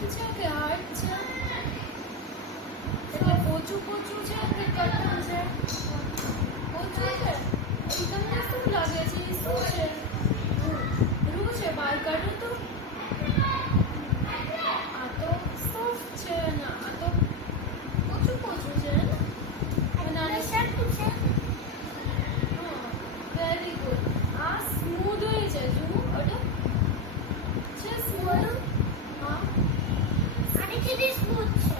છે કે હાર્ડ છે? એટલે પોચું પોચું છે કે કઠણ છે? પોચું છે. તમને શું લાગે છે એ શું છે? રૂ છે. બહાર કાઢો તો. આ તો સોફ્ટ છે ને આ તો પોચું પોચું છે ને. અને આને સરખું છે. Very good. આ સ્મૂધ હોય છે. જુઓ અડો છે સ્મૂધ. હા આની કેટલી સ્મૂથ છે.